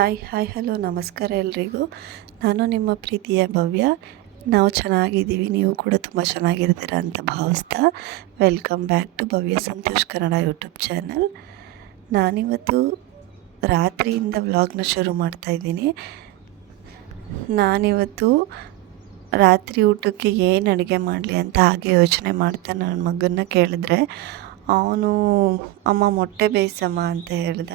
Hi hi, hello, ನಮಸ್ಕಾರ ಎಲ್ರಿಗೂ. ನಾನು ನಿಮ್ಮ ಪ್ರೀತಿಯ ಭವ್ಯ. ನಾವು ಚೆನ್ನಾಗಿದ್ದೀವಿ, ನೀವು ಕೂಡ ತುಂಬ ಚೆನ್ನಾಗಿರ್ತೀರ ಅಂತ ಭಾವಿಸ್ತಾ welcome back to Bhavya Santosh Kannada YouTube channel ನಾನಿವತ್ತು ರಾತ್ರಿಯಿಂದ ವ್ಲಾಗ್ನ ಶುರು ಮಾಡ್ತಾಯಿದ್ದೀನಿ ನಾನಿವತ್ತು ರಾತ್ರಿ ಊಟಕ್ಕೆ ಏನು ಅಡುಗೆ ಮಾಡಲಿ ಅಂತ ಹಾಗೆ ಯೋಚನೆ ಮಾಡ್ತಾ ನನ್ನ ಮಗನ್ನ ಕೇಳಿದ್ರೆ, ಅವನು, ಅಮ್ಮ ಮೊಟ್ಟೆ ಬೇಯಿಸಮ್ಮ ಅಂತ ಹೇಳ್ದ.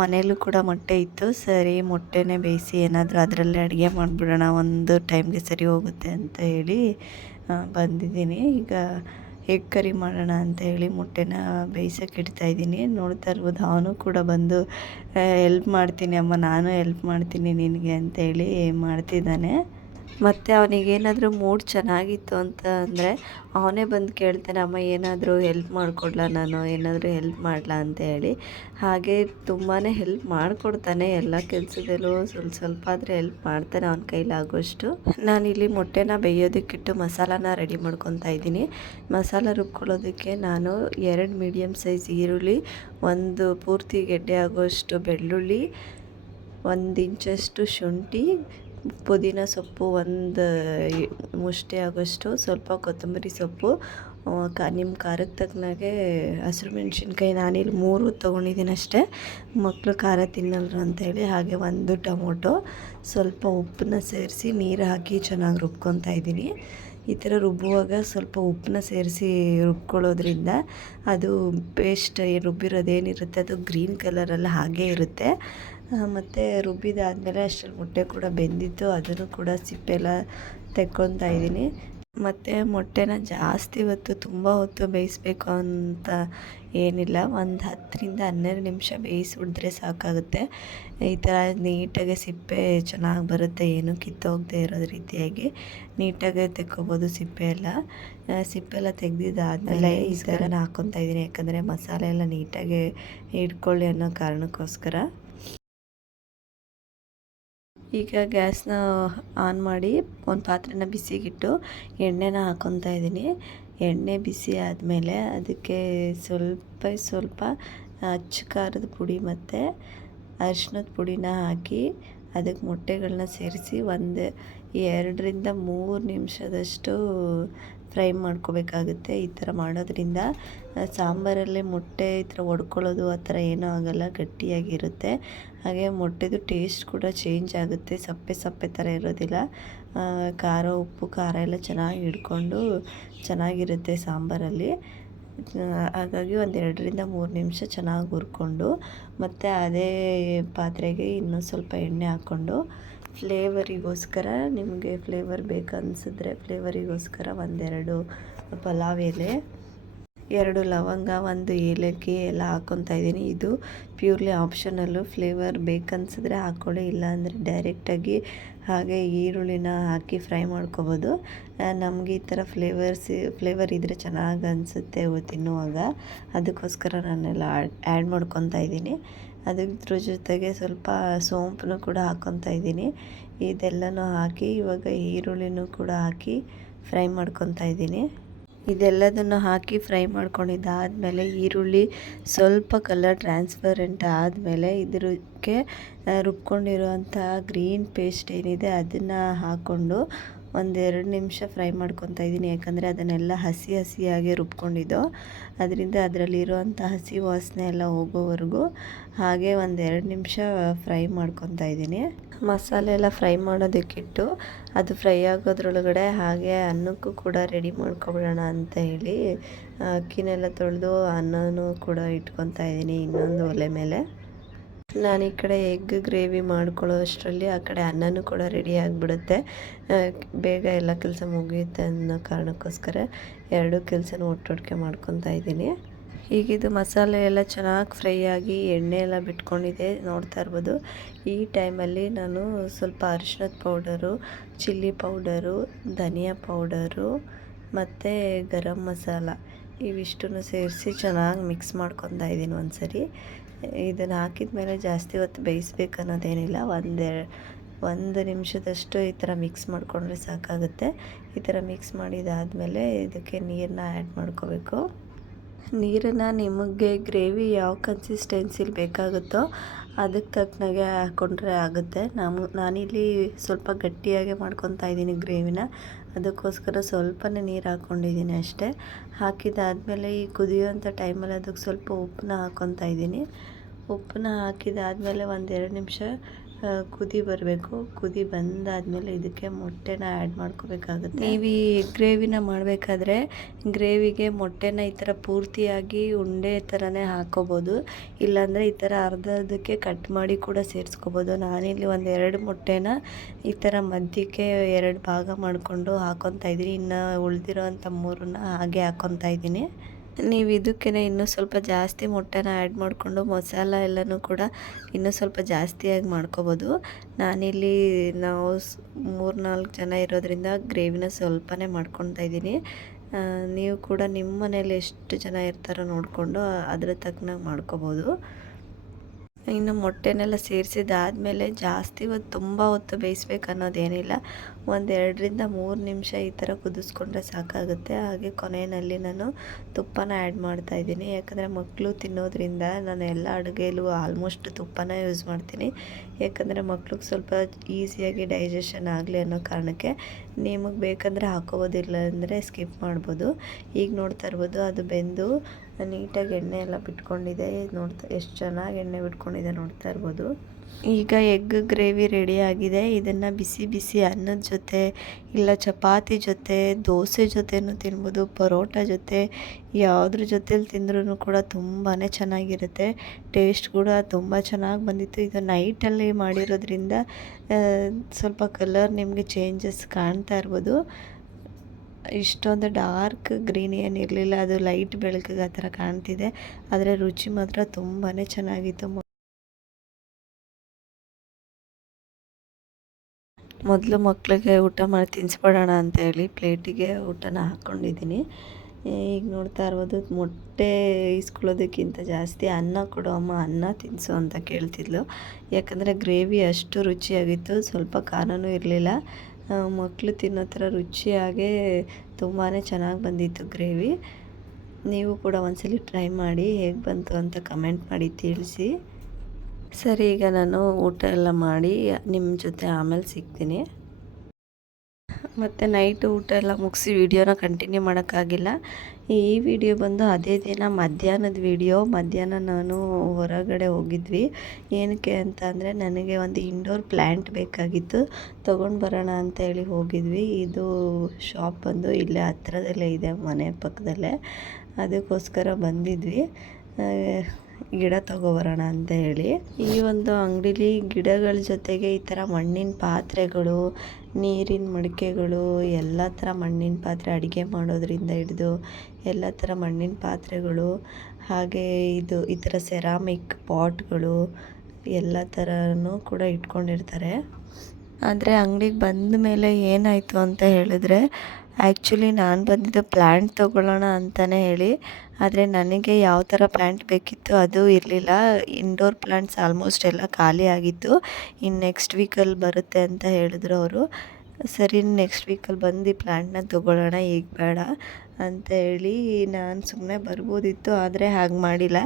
ಮನೆಯಲ್ಲೂ ಕೂಡ ಮೊಟ್ಟೆ ಇತ್ತು. ಸರಿ, ಮೊಟ್ಟೆನೇ ಬೇಯಿಸಿ ಏನಾದರೂ ಅದರಲ್ಲೇ ಅಡುಗೆ ಮಾಡಿಬಿಡೋಣ, ಒಂದು ಟೈಮ್ಗೆ ಸರಿ ಹೋಗುತ್ತೆ ಅಂತ ಹೇಳಿ ಬಂದಿದ್ದೀನಿ. ಈಗ ಎಗ್ ಕರಿ ಮಾಡೋಣ ಅಂತ ಹೇಳಿ ಮೊಟ್ಟೆನ ಬೇಯಿಸೋಕೆ ಇಡ್ತಾಯಿದ್ದೀನಿ ನೋಡ್ತಾ ಇರ್ಬೋದು, ಅವನು ಕೂಡ ಬಂದು ಎಲ್ಪ್ ಮಾಡ್ತೀನಿ ಅಮ್ಮ, ನಾನು ಎಲ್ಪ್ ಮಾಡ್ತೀನಿ ನಿನಗೆ ಅಂತ ಹೇಳಿ ಮಾಡ್ತಿದ್ದಾನೆ. ಮತ್ತು ಅವನಿಗೇನಾದರೂ ಮೂಡ್ ಚೆನ್ನಾಗಿತ್ತು ಅಂತ ಅಂದರೆ ಅವನೇ ಬಂದು ಕೇಳ್ತಾನೆ, ಅಮ್ಮ, ಏನಾದರೂ ಹೆಲ್ಪ್ ಮಾಡಿಕೊಡ್ಲಾ ನಾನು? ಏನಾದರೂ ಹೆಲ್ಪ್ ಮಾಡಲಾ? ಅಂತ ಹೇಳಿ. ಹಾಗೆ ತುಂಬಾ ಹೆಲ್ಪ್ ಮಾಡಿಕೊಡ್ತಾನೆ ಎಲ್ಲ ಕೆಲಸದಲ್ಲೂ. ಸ್ವಲ್ಪ ಸ್ವಲ್ಪ ಆದರೆ ಹೆಲ್ಪ್ ಮಾಡ್ತಾನೆ ಅವನ ಕೈಲಾಗೋಷ್ಟು ನಾನಿಲ್ಲಿ ಮೊಟ್ಟೆನ ಬೇಯೋದಕ್ಕಿಟ್ಟು ಮಸಾಲಾನ ರೆಡಿ ಮಾಡ್ಕೊತಾ ಇದ್ದೀನಿ. ಮಸಾಲ ರುಬ್ಕೊಳ್ಳೋದಕ್ಕೆ ನಾನು ಎರಡು ಮೀಡಿಯಮ್ ಸೈಜ್ ಈರುಳ್ಳಿ, ಒಂದು ಪೂರ್ತಿ ಗೆಡ್ಡೆ ಆಗೋಷ್ಟು ಬೆಳ್ಳುಳ್ಳಿ, ಒಂದು ಇಂಚಷ್ಟು ಶುಂಠಿ ಪುದೀನ ಸೊಪ್ಪು ಒಂದು ಮುಷ್ಟಿ ಆಗೋಷ್ಟು ಸ್ವಲ್ಪ ಕೊತ್ತಂಬರಿ ಸೊಪ್ಪು ಕ ನಿಮ್ಮ ಖಾರದ ತಕ್ಕನಾಗೆ ಹಸಿರು ಮೆಣಸಿನ್ಕಾಯಿ ನಾನಿಲ್ಲಿ ಮೂರು ತೊಗೊಂಡಿದ್ದೀನಿ ಅಷ್ಟೇ. ಮಕ್ಕಳು ಖಾರ ತಿನ್ನಲ್ರು ಅಂತೇಳಿ ಹಾಗೆ ಒಂದು ಟೊಮೊಟೊ, ಸ್ವಲ್ಪ ಉಪ್ಪನ್ನ ಸೇರಿಸಿ ನೀರು ಹಾಕಿ ಚೆನ್ನಾಗಿ ರುಬ್ಕೊತಾ ಇದ್ದೀನಿ. ಈ ಥರ ರುಬ್ಬುವಾಗ ಸ್ವಲ್ಪ ಉಪ್ಪನ್ನ ಸೇರಿಸಿ ರುಬ್ಕೊಳ್ಳೋದ್ರಿಂದ ಅದು ಪೇಸ್ಟ್ ರುಬ್ಬಿರೋದೇನಿರುತ್ತೆ ಅದು ಗ್ರೀನ್ ಕಲರಲ್ಲಿ, ಹಾಗೇ ಇರುತ್ತೆ. ಮತ್ತು ರುಬ್ಬಿದಾದಮೇಲೆ ಅಷ್ಟರಲ್ಲಿ ಮೊಟ್ಟೆ ಕೂಡ ಬೆಂದಿತ್ತು. ಅದನ್ನು ಕೂಡ ಸಿಪ್ಪೆಲ್ಲ ತೆಕ್ಕೊತಾ ಇದ್ದೀನಿ. ಮತ್ತು ಮೊಟ್ಟೆನ ಜಾಸ್ತಿ ಹೊತ್ತು ತುಂಬ ಹೊತ್ತು ಬೇಯಿಸ್ಬೇಕು ಅಂತ ಏನಿಲ್ಲ. ಒಂದು ಹತ್ತರಿಂದ ಹನ್ನೆರಡು ನಿಮಿಷ ಬೇಯಿಸಿಬಿಟ್ರೆ ಸಾಕಾಗುತ್ತೆ. ಈ ಥರ ನೀಟಾಗಿ ಸಿಪ್ಪೆ ಚೆನ್ನಾಗಿ ಬರುತ್ತೆ. ಏನು ಕಿತ್ತೋಗದೆ ಇರೋ ರೀತಿಯಾಗಿ ನೀಟಾಗಿ ತೆಕ್ಕೋಬೋದು ಸಿಪ್ಪೆ ಎಲ್ಲ. ಸಿಪ್ಪೆ ಎಲ್ಲ ತೆಗೆದಿದ್ದಾದ್ಮೇಲೆ ಈ ಥರ ಹಾಕ್ಕೊತಾ ಇದ್ದೀನಿ ಯಾಕಂದರೆ ಮಸಾಲೆ ಎಲ್ಲ ನೀಟಾಗಿ ಇಟ್ಕೊಳ್ಳಿ ಅನ್ನೋ ಕಾರಣಕ್ಕೋಸ್ಕರ. ಈಗ ಗ್ಯಾಸ್ನ ಆನ್ ಮಾಡಿ ಒಂದು ಪಾತ್ರೆನ ಬಿಸಿಗಿಟ್ಟು ಎಣ್ಣೆನ ಹಾಕೊತಾ ಇದ್ದೀನಿ. ಎಣ್ಣೆ ಬಿಸಿ ಆದಮೇಲೆ ಅದಕ್ಕೆ ಸ್ವಲ್ಪ ಸ್ವಲ್ಪ ಅಚ್ಚ ಖಾರದ ಪುಡಿ ಮತ್ತು ಅರಿಶಿನದ ಪುಡಿನ ಹಾಕಿ ಅದಕ್ಕೆ ಮೊಟ್ಟೆಗಳನ್ನ ಸೇರಿಸಿ ಒಂದು ಎರಡರಿಂದ ಮೂರು ನಿಮಿಷದಷ್ಟು ಫ್ರೈ ಮಾಡ್ಕೋಬೇಕಾಗುತ್ತೆ ಈ ಥರ ಮಾಡೋದ್ರಿಂದ ಸಾಂಬಾರಲ್ಲಿ ಮೊಟ್ಟೆ ಈ ಥರ ಒಡ್ಕೊಳ್ಳೋದು ಆ ಥರ ಏನೂ ಆಗೋಲ್ಲ, ಗಟ್ಟಿಯಾಗಿರುತ್ತೆ. ಹಾಗೆ ಮೊಟ್ಟೆದು ಟೇಸ್ಟ್ ಕೂಡ ಚೇಂಜ್ ಆಗುತ್ತೆ, ಸಪ್ಪೆ ಸಪ್ಪೆ ಥರ ಇರೋದಿಲ್ಲ. ಖಾರ, ಉಪ್ಪು, ಖಾರ ಎಲ್ಲ ಚೆನ್ನಾಗಿ ಹಿಡ್ಕೊಂಡು ಚೆನ್ನಾಗಿರುತ್ತೆ ಸಾಂಬಾರಲ್ಲಿ. ಹಾಗಾಗಿ ಒಂದು ಎರಡರಿಂದ ಮೂರು ನಿಮಿಷ ಚೆನ್ನಾಗಿ ಹುರ್ಕೊಂಡು, ಮತ್ತು ಅದೇ ಪಾತ್ರೆಗೆ ಇನ್ನೂ ಸ್ವಲ್ಪ ಎಣ್ಣೆ ಹಾಕ್ಕೊಂಡು ಫ್ಲೇವರಿಗೋಸ್ಕರ ನಿಮಗೆ ಫ್ಲೇವರ್ ಬೇಕನ್ಸಿದ್ರೆ ಫ್ಲೇವರಿಗೋಸ್ಕರ ಒಂದೆರಡು ಪಲಾವ್ ಎಲೆ, ಎರಡು ಲವಂಗ, ಒಂದು ಏಲಕ್ಕಿ ಎಲ್ಲ ಹಾಕ್ಕೊತಾ ಇದ್ದೀನಿ. ಇದು ಪ್ಯೂರ್ಲಿ ಆಪ್ಷನಲ್ಲು ಫ್ಲೇವರ್ ಬೇಕನ್ಸಿದ್ರೆ ಹಾಕ್ಕೊಳ್ಳಿ ಇಲ್ಲಾಂದರೆ ಡೈರೆಕ್ಟಾಗಿ ಹಾಗೆ ಈರುಳ್ಳಿನ ಹಾಕಿ ಫ್ರೈ ಮಾಡ್ಕೊಬೋದು. ನಮಗೆ ಈ ಥರ ಫ್ಲೇವರ್ಸ್ ಫ್ಲೇವರ್ ಇದ್ದರೆ ಚೆನ್ನಾಗಿ ಅನಿಸುತ್ತೆ ತಿನ್ನುವಾಗ. ಅದಕ್ಕೋಸ್ಕರ ನಾನೆಲ್ಲ ಆ್ಯಡ್ ಮಾಡ್ಕೊತಾ ಇದ್ದೀನಿ. ಅದ್ರ ಜೊತೆಗೆ ಸ್ವಲ್ಪ ಸೋಂಪನ್ನು ಕೂಡ ಹಾಕ್ಕೊತಾ ಇದ್ದೀನಿ. ಇದೆಲ್ಲನೂ ಹಾಕಿ ಇವಾಗ ಈರುಳ್ಳಿನೂ ಕೂಡ ಹಾಕಿ ಫ್ರೈ ಮಾಡ್ಕೊತಾ ಇದ್ದೀನಿ. ಇದೆಲ್ಲದನ್ನು ಹಾಕಿ ಫ್ರೈ ಮಾಡ್ಕೊಂಡಿದ್ದಾದಮೇಲೆ ಈರುಳ್ಳಿ ಸ್ವಲ್ಪ ಕಲರ್ ಟ್ರಾನ್ಸ್ಪರೆಂಟ್ ಆದಮೇಲೆ ಇದಕ್ಕೆ ರುಬ್ಕೊಂಡಿರುವಂತಹ ಗ್ರೀನ್ ಪೇಸ್ಟ್ ಏನಿದೆ ಅದನ್ನು ಹಾಕ್ಕೊಂಡು ಒಂದೆರಡು ನಿಮಿಷ ಫ್ರೈ ಮಾಡ್ಕೊತಾ ಇದ್ದೀನಿ. ಯಾಕಂದರೆ ಅದನ್ನೆಲ್ಲ ಹಸಿ ಹಸಿಯಾಗಿ ರುಬ್ಕೊಂಡಿದ್ದು. ಅದರಿಂದ ಅದರಲ್ಲಿರುವಂಥ ಹಸಿ ವಾಸನೆ ಎಲ್ಲ ಹೋಗೋವರೆಗೂ ಹಾಗೆ ಒಂದೆರಡು ನಿಮಿಷ ಫ್ರೈ ಮಾಡ್ಕೊತಾ ಇದ್ದೀನಿ. ಮಸಾಲೆ ಎಲ್ಲ ಫ್ರೈ ಮಾಡೋದಕ್ಕಿಟ್ಟು ಅದು ಫ್ರೈ ಆಗೋದ್ರೊಳಗಡೆ ಹಾಗೆ ಅನ್ನಕ್ಕೂ ಕೂಡ ರೆಡಿ ಮಾಡ್ಕೊಬಿಡೋಣ ಅಂತ ಹೇಳಿ ಅಕ್ಕಿನೆಲ್ಲ ತೊಳೆದು ಅನ್ನನೂ ಕೂಡ ಇಟ್ಕೊತಾ ಇದ್ದೀನಿ ಇನ್ನೊಂದು ಒಲೆ ಮೇಲೆ. ನಾನು ಈ ಕಡೆ ಎಗ್ ಗ್ರೇವಿ ಮಾಡ್ಕೊಳ್ಳೋ ಅಷ್ಟರಲ್ಲಿ ಆ ಕಡೆ ಅನ್ನನೂ ಕೂಡ ರೆಡಿ ಆಗಿಬಿಡುತ್ತೆ. ಬೇಗ ಎಲ್ಲ ಕೆಲಸ ಮುಗಿಯುತ್ತೆ ಅನ್ನೋ ಕಾರಣಕ್ಕೋಸ್ಕರ ಎರಡೂ ಕೆಲಸನ ಒಟ್ಟೊಟ್ಟಿಗೆ ಮಾಡ್ಕೊತಾ ಇದ್ದೀನಿ. ಈಗಿದು ಮಸಾಲೆ ಎಲ್ಲ ಚೆನ್ನಾಗಿ ಫ್ರೈ ಆಗಿ ಎಣ್ಣೆ ಎಲ್ಲ ಬಿಟ್ಕೊಂಡಿದೆ ನೋಡ್ತಾ ಇರ್ಬೋದು. ಈ ಟೈಮಲ್ಲಿ ನಾನು ಸ್ವಲ್ಪ ಅರಿಶಿನದ ಪೌಡರು ಚಿಲ್ಲಿ ಪೌಡರು ಧನಿಯಾ ಪೌಡರು ಮತ್ತು ಗರಂ ಮಸಾಲ ಇವಿಷ್ಟನ್ನು ಸೇರಿಸಿ ಚೆನ್ನಾಗಿ ಮಿಕ್ಸ್ ಮಾಡ್ಕೊತಾ ಇದ್ದೀನಿ ಒಂದು ಸರಿ ಇದನ್ನು ಹಾಕಿದ ಮೇಲೆ ಜಾಸ್ತಿ ಹೊತ್ತು ಬೇಯಿಸ್ಬೇಕು ಅನ್ನೋದೇನಿಲ್ಲ. ಒಂದೇ, ಒಂದು ನಿಮಿಷದಷ್ಟು ಈ ಥರ ಮಿಕ್ಸ್ ಮಾಡಿಕೊಂಡ್ರೆ ಸಾಕಾಗುತ್ತೆ. ಈ ಥರ ಮಿಕ್ಸ್ ಮಾಡಿದಾದಮೇಲೆ ಇದಕ್ಕೆ ನೀರನ್ನ ಆ್ಯಡ್ ಮಾಡ್ಕೋಬೇಕು. ನೀರನ್ನು ನಿಮಗೆ ಗ್ರೇವಿ ಯಾವ ಕನ್ಸಿಸ್ಟೆನ್ಸಿಲಿ ಬೇಕಾಗುತ್ತೋ ಅದಕ್ಕೆ ತಕ್ಕನಾಗೆ ಹಾಕ್ಕೊಂಡ್ರೆ ಆಗುತ್ತೆ. ನಮ್ಮ ನಾನಿಲ್ಲಿ ಸ್ವಲ್ಪ ಗಟ್ಟಿಯಾಗೆ ಮಾಡ್ಕೊತಾ ಇದ್ದೀನಿ ಗ್ರೇವಿನ. ಅದಕ್ಕೋಸ್ಕರ ಸ್ವಲ್ಪನೇ ನೀರು ಹಾಕ್ಕೊಂಡಿದ್ದೀನಿ ಅಷ್ಟೇ. ಹಾಕಿದಾದಮೇಲೆ ಈ ಕುದಿಯೋಂಥ ಟೈಮಲ್ಲಿ ಅದಕ್ಕೆ ಸ್ವಲ್ಪ ಉಪ್ಪನ್ನ ಹಾಕ್ಕೊತಾ ಇದ್ದೀನಿ. ಉಪ್ಪನ್ನ ಹಾಕಿದಾದಮೇಲೆ ಒಂದೆರಡು ನಿಮಿಷ ಕುದಿ ಬರಬೇಕು. ಕುದಿ ಬಂದಾದಮೇಲೆ ಇದಕ್ಕೆ ಮೊಟ್ಟೆನ ಆ್ಯಡ್ ಮಾಡ್ಕೋಬೇಕಾಗುತ್ತೆ. ನೀವು ಈ ಗ್ರೇವಿನ ಮಾಡಬೇಕಾದ್ರೆ ಗ್ರೇವಿಗೆ ಮೊಟ್ಟೆನ ಈ ಥರ ಪೂರ್ತಿಯಾಗಿ ಉಂಡೆ ಥರನೇ ಹಾಕ್ಕೋಬೋದು ಇಲ್ಲಾಂದರೆ ಈ ಥರ ಅರ್ಧದಕ್ಕೆ ಕಟ್ ಮಾಡಿ ಕೂಡ ಸೇರಿಸ್ಕೋಬೋದು. ನಾನಿಲ್ಲಿ ಒಂದು ಎರಡು ಮೊಟ್ಟೆನ ಈ ಥರ ಮಧ್ಯಕ್ಕೆ ಎರಡು ಭಾಗ ಮಾಡಿಕೊಂಡು ಹಾಕ್ಕೊತಾ ಇದ್ದೀನಿ. ಇನ್ನು ಉಳಿದಿರೋ ಅಂಥ ಮೂರನ್ನ ಹಾಗೆ ಹಾಕೊತಾ ಇದ್ದೀನಿ. ನೀವು ಇದಕ್ಕೆ ಇನ್ನೂ ಸ್ವಲ್ಪ ಜಾಸ್ತಿ ಮೊಟ್ಟೆನ ಆ್ಯಡ್ ಮಾಡಿಕೊಂಡು ಮಸಾಲ ಎಲ್ಲನೂ ಕೂಡ ಇನ್ನೂ ಸ್ವಲ್ಪ ಜಾಸ್ತಿಯಾಗಿ ಮಾಡ್ಕೋಬೋದು. ನಾನಿಲ್ಲಿ ನಾವು ಮೂರು ನಾಲ್ಕು ಜನ ಇರೋದ್ರಿಂದ ಗ್ರೇವಿನ ಸ್ವಲ್ಪನೇ ಮಾಡ್ಕೊತಾ ಇದ್ದೀನಿ. ನೀವು ಕೂಡ ನಿಮ್ಮ ಮನೇಲಿ ಎಷ್ಟು ಜನ ಇರ್ತಾರೋ ನೋಡಿಕೊಂಡು ಅದ್ರ ತಕ್ಕನಾಗಿ ಮಾಡ್ಕೋಬೋದು. ಇನ್ನು ಮೊಟ್ಟೆನೆಲ್ಲ ಸೇರಿಸಿದಾದ್ಮೇಲೆ ಜಾಸ್ತಿ ಹೊತ್ತು ತುಂಬ ಹೊತ್ತು ಬೇಯಿಸ್ಬೇಕು ಅನ್ನೋದೇನಿಲ್ಲ. ಒಂದೆರಡರಿಂದ ಮೂರು ನಿಮಿಷ ಈ ಥರ ಕುದಿಸ್ಕೊಂಡ್ರೆ ಸಾಕಾಗುತ್ತೆ. ಹಾಗೆ ಕೊನೆಯಲ್ಲಿ ನಾನು ತುಪ್ಪನ ಆ್ಯಡ್ ಮಾಡ್ತಾ ಇದ್ದೀನಿ. ಯಾಕಂದರೆ ಮಕ್ಕಳು ತಿನ್ನೋದ್ರಿಂದ ನಾನು ಎಲ್ಲ ಅಡುಗೆಯಲ್ಲೂ ಆಲ್ಮೋಸ್ಟ್ ತುಪ್ಪನ ಯೂಸ್ ಮಾಡ್ತೀನಿ. ಯಾಕಂದರೆ ಮಕ್ಳಿಗೆ ಸ್ವಲ್ಪ ಈಸಿಯಾಗಿ ಡೈಜೆಷನ್ ಆಗಲಿ ಅನ್ನೋ ಕಾರಣಕ್ಕೆ ನಿಮಗೆ ಬೇಕಂದರೆ ಹಾಕೋಬೋದಿಲ್ಲ ಅಂದರೆ ಸ್ಕಿಪ್ ಮಾಡ್ಬೋದು. ಈಗ ನೋಡ್ತಾ ಇರ್ಬೋದು, ಅದು ಬೆಂದು ನೀಟಾಗಿ ಎಣ್ಣೆ ಎಲ್ಲ ಬಿಟ್ಕೊಂಡಿದೆ. ನೋಡ್ತಾ, ಎಷ್ಟು ಚೆನ್ನಾಗಿ ಎಣ್ಣೆ ಬಿಟ್ಕೊಂಡಿದೆ ನೋಡ್ತಾ ಇರ್ಬೋದು. ಈಗ ಎಗ್ ಗ್ರೇವಿ ರೆಡಿ ಆಗಿದೆ. ಇದನ್ನು ಬಿಸಿ ಬಿಸಿ ಅನ್ನದ ಜೊತೆ, ಇಲ್ಲ ಚಪಾತಿ ಜೊತೆ, ದೋಸೆ ಜೊತೆನೂ ತಿನ್ಬೋದು, ಪರೋಟ ಜೊತೆ, ಯಾವುದ್ರ ಜೊತೇಲಿ ತಿಂದ್ರೂ ಕೂಡ ತುಂಬಾ ಚೆನ್ನಾಗಿರುತ್ತೆ. ಟೇಸ್ಟ್ ಕೂಡ ತುಂಬ ಚೆನ್ನಾಗಿ ಬಂದಿತ್ತು. ಇದು ನೈಟಲ್ಲಿ ಮಾಡಿರೋದ್ರಿಂದ ಸ್ವಲ್ಪ ಕಲರ್ ನಿಮಗೆ ಚೇಂಜಸ್ ಕಾಣ್ತಾ ಇರ್ಬೋದು. ಇಷ್ಟೊಂದು ಡಾರ್ಕ್ ಗ್ರೀನ್ ಏನಿರಲಿಲ್ಲ, ಅದು ಲೈಟ್ ಬೆಳಕಿಗೆ ಆ ಥರ ಕಾಣ್ತಿದೆ. ಆದರೆ ರುಚಿ ಮಾತ್ರ ತುಂಬಾ ಚೆನ್ನಾಗಿತ್ತು. ಮೊದಲು ಮಕ್ಕಳಿಗೆ ಊಟ ಮಾಡಿ ತಿನ್ನಿಸ್ಬಿಡೋಣ ಅಂತೇಳಿ ಪ್ಲೇಟಿಗೆ ಊಟನ ಹಾಕ್ಕೊಂಡಿದ್ದೀನಿ. ಈಗ ನೋಡ್ತಾ ಇರ್ಬೋದು, ಮೊಟ್ಟೆ ಇಸ್ಕೊಳ್ಳೋದಕ್ಕಿಂತ ಜಾಸ್ತಿ ಅನ್ನ ಕೊಡು ಅಮ್ಮ, ಅನ್ನ ತಿನ್ನಿಸು ಅಂತ ಕೇಳ್ತಿದ್ಲು. ಯಾಕಂದರೆ ಗ್ರೇವಿ ಅಷ್ಟು ರುಚಿಯಾಗಿತ್ತು, ಸ್ವಲ್ಪ ಖಾರನೂ ಇರಲಿಲ್ಲ. ಮಕ್ಕಳು ತಿನ್ನೋ ಥರ ರುಚಿಯಾಗೇ ತುಂಬಾ ಚೆನ್ನಾಗಿ ಬಂದಿತ್ತು ಗ್ರೇವಿ. ನೀವು ಕೂಡ ಒಂದ್ಸಲಿ ಟ್ರೈ ಮಾಡಿ ಹೇಗೆ ಬಂತು ಅಂತ ಕಮೆಂಟ್ ಮಾಡಿ ತಿಳಿಸಿ. ಸರಿ, ಈಗ ನಾನು ಊಟ ಎಲ್ಲ ಮಾಡಿ ನಿಮ್ಮ ಜೊತೆ ಆಮೇಲೆ ಸಿಗ್ತೀನಿ. ಮತ್ತು ನೈಟ್ ಊಟ ಎಲ್ಲ ಮುಗಿಸಿ ವಿಡಿಯೋನ ಕಂಟಿನ್ಯೂ ಮಾಡೋಕ್ಕಾಗಿಲ್ಲ. ಈ ವಿಡಿಯೋ ಬಂದು ಅದೇ ದಿನ ಮಧ್ಯಾಹ್ನದ ವಿಡಿಯೋ. ಮಧ್ಯಾಹ್ನ ನಾನು ಹೊರಗಡೆ ಹೋಗಿದ್ವಿ. ಏನಕ್ಕೆ ಅಂತ ಅಂದರೆ ನನಗೆ ಒಂದು ಇಂಡೋರ್ ಪ್ಲ್ಯಾಂಟ್ ಬೇಕಾಗಿತ್ತು. ತೊಗೊಂಡು ಬರೋಣ ಅಂತ ಹೇಳಿ ಹೋಗಿದ್ವಿ. ಇದು ಶಾಪ್ ಬಂದು ಇಲ್ಲೇ ಹತ್ರದಲ್ಲೇ ಇದೆ, ಮನೆ ಪಕ್ಕದಲ್ಲೇ. ಅದಕ್ಕೋಸ್ಕರ ಬಂದಿದ್ವಿ. ಗಿಡ ತಗೊಬರೋಣ ಅಂತ ಹೇಳಿ. ಈ ಒಂದು ಅಂಗಡಿಲಿ ಗಿಡಗಳ ಜೊತೆಗೆ ಈ ಥರ ಮಣ್ಣಿನ ಪಾತ್ರೆಗಳು, ನೀರಿನ ಮಡಿಕೆಗಳು, ಎಲ್ಲ ಥರ ಮಣ್ಣಿನ ಪಾತ್ರೆ ಅಡುಗೆ ಮಾಡೋದ್ರಿಂದ ಹಿಡಿದು ಎಲ್ಲ ಥರ ಮಣ್ಣಿನ ಪಾತ್ರೆಗಳು, ಹಾಗೆ ಇದು, ಈ ಥರ ಸೆರಾಮಿಕ್ ಪಾಟ್ಗಳು ಎಲ್ಲ ಥರನೂ ಕೂಡ ಇಟ್ಕೊಂಡಿರ್ತಾರೆ. ಆದರೆ ಅಂಗಡಿಗೆ ಬಂದ ಮೇಲೆ ಏನಾಯಿತು ಅಂತ ಹೇಳಿದ್ರೆ ಆ್ಯಕ್ಚುಲಿ ನಾನು ಬಂದಿದ್ದು ಪ್ಲ್ಯಾಂಟ್ ತೊಗೊಳ್ಳೋಣ ಅಂತಲೇ ಹೇಳಿ ಆದರೆ ನನಗೆ ಯಾವ ಥರ ಪ್ಲ್ಯಾಂಟ್ ಬೇಕಿತ್ತು ಅದು ಇರಲಿಲ್ಲ. ಇಂಡೋರ್ ಪ್ಲ್ಯಾಂಟ್ಸ್ ಆಲ್ಮೋಸ್ಟ್ ಎಲ್ಲ ಖಾಲಿ ಆಗಿತ್ತು ಇನ್ನು ನೆಕ್ಸ್ಟ್ ವೀಕಲ್ಲಿ ಬರುತ್ತೆ ಅಂತ ಹೇಳಿದ್ರು ಅವರು. ಸರಿ ನೆಕ್ಸ್ಟ್ ವೀಕಲ್ಲಿ ಬಂದು ಈ ಪ್ಲ್ಯಾಂಟ್ನ ತೊಗೊಳ್ಳೋಣ, ಈಗ ಬೇಡ ಅಂತ ಹೇಳಿ ನಾನು ಸುಮ್ಮನೆ ಬರ್ಬೋದಿತ್ತು, ಆದರೆ ಹಾಗೆ ಮಾಡಿಲ್ಲ.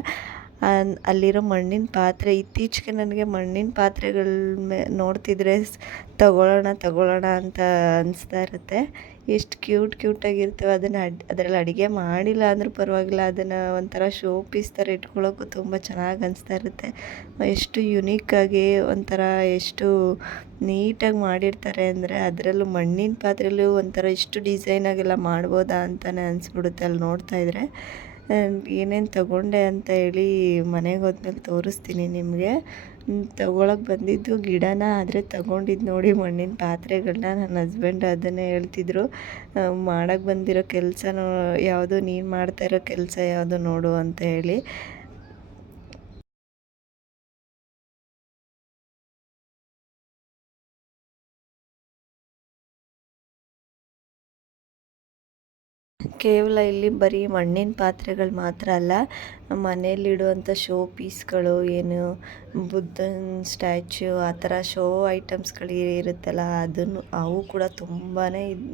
ಅಲ್ಲಿರೋ ಮಣ್ಣಿನ ಪಾತ್ರೆ, ಇತ್ತೀಚೆಗೆ ನನಗೆ ಮಣ್ಣಿನ ಪಾತ್ರೆಗಳ ಮೇ, ನೋಡ್ತಿದ್ರೆ ತಗೊಳ್ಳೋಣ ತಗೊಳ್ಳೋಣ ಅಂತ ಅನಿಸ್ತಾ ಇರುತ್ತೆ. ಎಷ್ಟು ಕ್ಯೂಟ್ ಆಗಿ ಅದನ್ನು ಅಡ್, ಅದರಲ್ಲಿ ಅಡುಗೆ ಮಾಡಿಲ್ಲ ಅಂದರೂ ಪರವಾಗಿಲ್ಲ, ಅದನ್ನು ಒಂಥರ ಶೋ ಪೀಸ್ ಥರ ಇಟ್ಕೊಳ್ಳೋಕ್ಕೂ ತುಂಬ ಚೆನ್ನಾಗಿ ಅನಿಸ್ತಾ ಇರುತ್ತೆ. ಎಷ್ಟು ಯುನೀಕಾಗಿ ಒಂಥರ ಎಷ್ಟು ನೀಟಾಗಿ ಮಾಡಿರ್ತಾರೆ ಅಂದರೆ ಅದರಲ್ಲೂ ಮಣ್ಣಿನ ಪಾತ್ರೆಯಲ್ಲೂ ಒಂಥರ ಇಷ್ಟು ಡಿಸೈನಾಗೆಲ್ಲ ಮಾಡ್ಬೋದಾ ಅಂತಲೇ ಅನಿಸ್ಬಿಡುತ್ತೆ ಅಲ್ಲಿ ನೋಡ್ತಾ ಇದ್ರೆ. ಏನೇನು ತಗೊಂಡೆ ಅಂತ ಹೇಳಿ ಮನೆಗೆ ಹೋದ್ಮೇಲೆ ತೋರಿಸ್ತೀನಿ ನಿಮಗೆ. ತಗೊಳಕ್ಕೆ ಬಂದಿದ್ದು ಗಿಡನ, ಆದರೆ ತಗೊಂಡಿದ್ದು ನೋಡಿ ಮಣ್ಣಿನ ಪಾತ್ರೆಗಳನ್ನ ನನ್ನ ಹಸ್ಬೆಂಡ್ ಅದನ್ನೇ ಹೇಳ್ತಿದ್ರು. ಮಾಡಕ್ಕೆ ಬಂದಿರೋ ಕೆಲಸನೂ ಯಾವುದು ನೀನು ಮಾಡ್ತಾ ಇರೋ ಕೆಲಸ ಯಾವುದು ನೋಡು ಅಂತ ಹೇಳಿ. ಕೇವಲ ಇಲ್ಲಿ ಬರೀ ಮಣ್ಣಿನ ಪಾತ್ರೆಗಳು ಮಾತ್ರ ಅಲ್ಲ, ಮನೆಯಲ್ಲಿಡುವಂಥ ಶೋ ಪೀಸ್ಗಳು, ಏನು ಬುದ್ಧನ ಸ್ಟ್ಯಾಚ್ಯೂ, ಆ ಥರ ಶೋ ಐಟಮ್ಸ್ಗಳು ಇರುತ್ತಲ್ಲ, ಅದನ್ನು ಅವು ಕೂಡ ತುಂಬಾ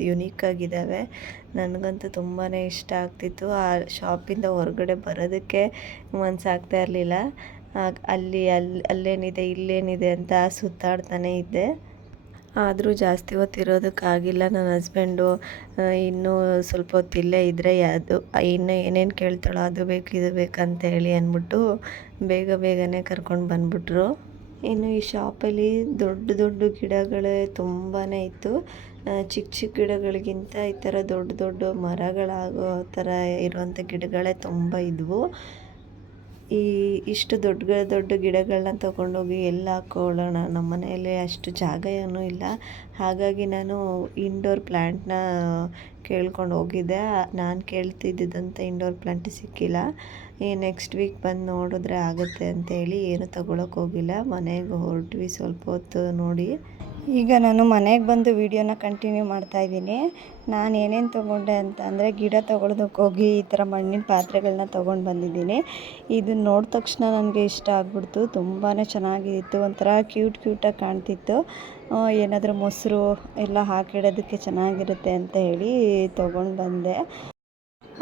ಯುನೀಕ್ ಆಗಿದ್ದಾವೆ. ನನಗಂತೂ ತುಂಬಾ ಇಷ್ಟ ಆಗ್ತಿತ್ತು. ಆ ಶಾಪಿಂದ ಹೊರಗಡೆ ಬರೋದಕ್ಕೆ ಮನಸ್ಸಾಗ್ತಾ ಇರಲಿಲ್ಲ. ಅಲ್ಲಿ ಅಲ್ಲಿ, ಅಲ್ಲೇನಿದೆ, ಇಲ್ಲೇನಿದೆ ಅಂತ ಸುತ್ತಾಡ್ತಾನೆ ಇದ್ದೆ. ಆದರೂ ಜಾಸ್ತಿ ಹೊತ್ತು ಇರೋದಕ್ಕಾಗಿಲ್ಲ. ನನ್ನ ಹಸ್ಬೆಂಡು ಇನ್ನೂ ಸ್ವಲ್ಪ ಹೊತ್ತು ಇಲ್ಲೇ ಇದ್ದರೆ ಅದು ಇನ್ನು ಏನೇನು ಕೇಳ್ತಾಳೋ ಅದು ಬೇಕು, ಇದು ಬೇಕಂತ ಹೇಳಿ ಅಂದ್ಬಿಟ್ಟು ಬೇಗ ಬೇಗನೆ ಕರ್ಕೊಂಡು ಬಂದ್ಬಿಟ್ರು. ಇನ್ನು ಈ ಶಾಪಲ್ಲಿ ದೊಡ್ಡ ದೊಡ್ಡ ಗಿಡಗಳೇ ತುಂಬಾ ಇತ್ತು. ಚಿಕ್ಕ ಚಿಕ್ಕ ಗಿಡಗಳಿಗಿಂತ ಈ ಥರ ದೊಡ್ಡ ದೊಡ್ಡ ಮರಗಳಾಗೋ ಥರ ಇರುವಂಥ ಗಿಡಗಳೇ ತುಂಬ ಇದ್ವು. ಈ ಇಷ್ಟು ದೊಡ್ಡ ದೊಡ್ಡ ಗಿಡಗಳನ್ನ ತಗೊಂಡೋಗಿ ಎಲ್ಲ ಹಾಕೊಳ್ಳೋಣ ನಮ್ಮ ಮನೆಯಲ್ಲಿ ಅಷ್ಟು ಜಾಗ ಏನೂ ಇಲ್ಲ. ಹಾಗಾಗಿ ನಾನು ಇಂಡೋರ್ ಪ್ಲ್ಯಾಂಟ್ನ ಕೇಳ್ಕೊಂಡು ಹೋಗಿದ್ದೆ. ನಾನು ಕೇಳ್ತಿದ್ದಂಥ ಇಂಡೋರ್ ಪ್ಲ್ಯಾಂಟ್ ಸಿಕ್ಕಿಲ್ಲ. ಈ ನೆಕ್ಸ್ಟ್ ವೀಕ್ ಬಂದು ನೋಡಿದ್ರೆ ಆಗುತ್ತೆ ಅಂತೇಳಿ ಏನು ತಗೊಳಕ್ಕೆ ಹೋಗಿಲ್ಲ. ಮನೆಗೆ ಹೊರಟ್ವಿ ಸ್ವಲ್ಪ ಹೊತ್ತು ನೋಡಿ. ಈಗ ನಾನು ಮನೆಗೆ ಬಂದು ವೀಡಿಯೋನ ಕಂಟಿನ್ಯೂ ಮಾಡ್ತಾ ಇದ್ದೀನಿ. ನಾನು ಏನೇನು ತೊಗೊಂಡೆ ಅಂತ ಅಂದರೆ ಗಿಡ ತೊಗೊಳೋದಕ್ಕೆ ಹೋಗಿ ಈ ಥರ ಮಣ್ಣಿನ ಪಾತ್ರೆಗಳನ್ನ ತೊಗೊಂಡು ಬಂದಿದ್ದೀನಿ. ಇದನ್ನ ನೋಡಿದ ತಕ್ಷಣ ನನಗೆ ಇಷ್ಟ ಆಗ್ಬಿಡ್ತು. ತುಂಬಾ ಚೆನ್ನಾಗಿತ್ತು. ಒಂಥರ ಕ್ಯೂಟ್ ಕ್ಯೂಟಾಗಿ ಕಾಣ್ತಿತ್ತು. ಏನಾದರೂ ಮೊಸರು ಎಲ್ಲ ಹಾಕಿಡೋದಕ್ಕೆ ಚೆನ್ನಾಗಿರುತ್ತೆ ಅಂತ ಹೇಳಿ ತೊಗೊಂಡು ಬಂದೆ.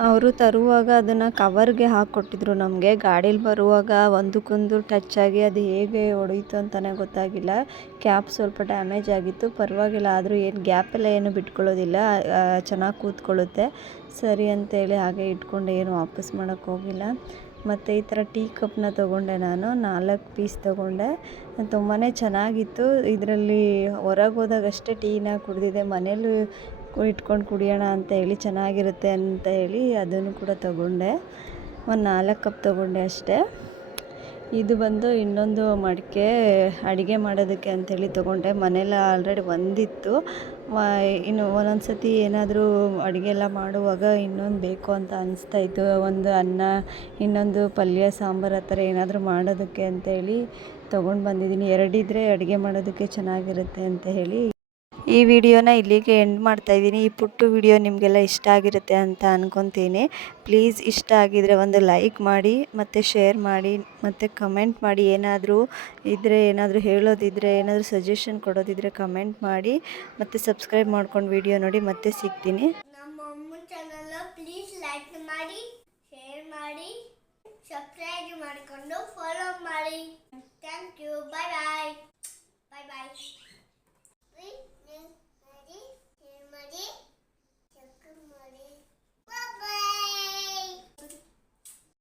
ಅವರು ತರುವಾಗ ಅದನ್ನು ಕವರ್ಗೆ ಹಾಕ್ಕೊಟ್ಟಿದ್ರು ನಮಗೆ. ಗಾಡೀಲಿ ಬರುವಾಗ ಒಂದಕ್ಕೊಂದು ಟಚ್ ಆಗಿ ಅದು ಹೇಗೆ ಹೊಡೀತು ಅಂತಲೇ ಗೊತ್ತಾಗಿಲ್ಲ. ಕ್ಯಾಪ್ ಸ್ವಲ್ಪ ಡ್ಯಾಮೇಜ್ ಆಗಿತ್ತು. ಪರವಾಗಿಲ್ಲ, ಆದರೂ ಏನು ಗ್ಯಾಪೆಲ್ಲ ಏನು ಬಿಟ್ಕೊಳ್ಳೋದಿಲ್ಲ. ಚೆನ್ನಾಗಿ ಕೂತ್ಕೊಳ್ಳುತ್ತೆ. ಸರಿ ಅಂತೇಳಿ ಹಾಗೆ ಇಟ್ಕೊಂಡು ಏನು ವಾಪಸ್ ಮಾಡೋಕ್ಕೆ ಹೋಗಿಲ್ಲ. ಮತ್ತು ಈ ಥರ ಟೀ ಕಪ್ನ ತೊಗೊಂಡೆ ನಾನು. ನಾಲ್ಕು ಪೀಸ್ ತೊಗೊಂಡೆ. ತುಂಬಾ ಚೆನ್ನಾಗಿತ್ತು. ಇದರಲ್ಲಿ ಹೊರಗೆ ಹೋದಾಗ ಅಷ್ಟೇ ಟೀನ ಕುಡಿದಿದ್ದೆ. ಮನೇಲಿ ಇಟ್ಕೊಂಡು ಕುಡಿಯೋಣ ಅಂತ ಹೇಳಿ ಚೆನ್ನಾಗಿರುತ್ತೆ ಅಂತ ಹೇಳಿ ಅದನ್ನು ಕೂಡ ತಗೊಂಡೆ. ಒಂದು ನಾಲ್ಕು ಕಪ್ ತಗೊಂಡೆ ಅಷ್ಟೇ. ಇದು ಬಂದು ಇನ್ನೊಂದು ಮಡಿಕೆ ಅಡುಗೆ ಮಾಡೋದಕ್ಕೆ ಅಂಥೇಳಿ ತೊಗೊಂಡೆ. ಮನೇಲಿ ಆಲ್ರೆಡಿ ಒಂದಿತ್ತು. ಇನ್ನು ಒಂದೊಂದು ಸತಿ ಏನಾದರೂ ಅಡುಗೆ ಎಲ್ಲ ಮಾಡುವಾಗ ಇನ್ನೊಂದು ಬೇಕು ಅಂತ ಅನಿಸ್ತಾಯಿತ್ತು ಒಂದು ಅನ್ನ, ಇನ್ನೊಂದು ಪಲ್ಯ, ಸಾಂಬಾರು ಆ ಥರ ಏನಾದರೂ ಮಾಡೋದಕ್ಕೆ ಅಂತೇಳಿ ತೊಗೊಂಡು ಬಂದಿದ್ದೀನಿ. ಎರಡಿದ್ರೆ ಅಡುಗೆ ಮಾಡೋದಕ್ಕೆ ಚೆನ್ನಾಗಿರುತ್ತೆ ಅಂತ ಹೇಳಿ ಈ ವಿಡಿಯೋನ ಇಲ್ಲಿಗೆ ಎಂಡ್ ಮಾಡ್ತಾ ಮಾಡ್ತಾಯಿದ್ದೀನಿ ಈ ಪುಟ್ಟು ವಿಡಿಯೋ ನಿಮಗೆಲ್ಲ ಇಷ್ಟ ಆಗಿರುತ್ತೆ ಅಂತ ಅಂದ್ಕೊತೀನಿ ಪ್ಲೀಸ್ ಇಷ್ಟ ಆಗಿದರೆ ಒಂದು ಲೈಕ್ ಮಾಡಿ, ಮತ್ತು ಶೇರ್ ಮಾಡಿ, ಮತ್ತು ಕಮೆಂಟ್ ಮಾಡಿ. ಏನಾದರೂ ಇದ್ದರೆ ಏನಾದರೂ ಹೇಳೋದಿದ್ರೆ, ಏನಾದರೂ ಸಜೆಷನ್ ಕೊಡೋದಿದ್ರೆ ಕಮೆಂಟ್ ಮಾಡಿ. ಮತ್ತು ಸಬ್ಸ್ಕ್ರೈಬ್ ಮಾಡ್ಕೊಂಡು ವಿಡಿಯೋ ನೋಡಿ, ಮತ್ತೆ ಸಿಗ್ತೀನಿ. ನಮ್ಮ ಪ್ಲೀಸ್ ಲೈಕ್ ಮಾಡಿ ಶೇರ್ ಸಬ್ಸ್ಕ್ರೈಬ್ ಮಾಡಿಕೊಂಡು ಫಾಲೋ ಮಾಡಿ. Thank you bye bye bye bye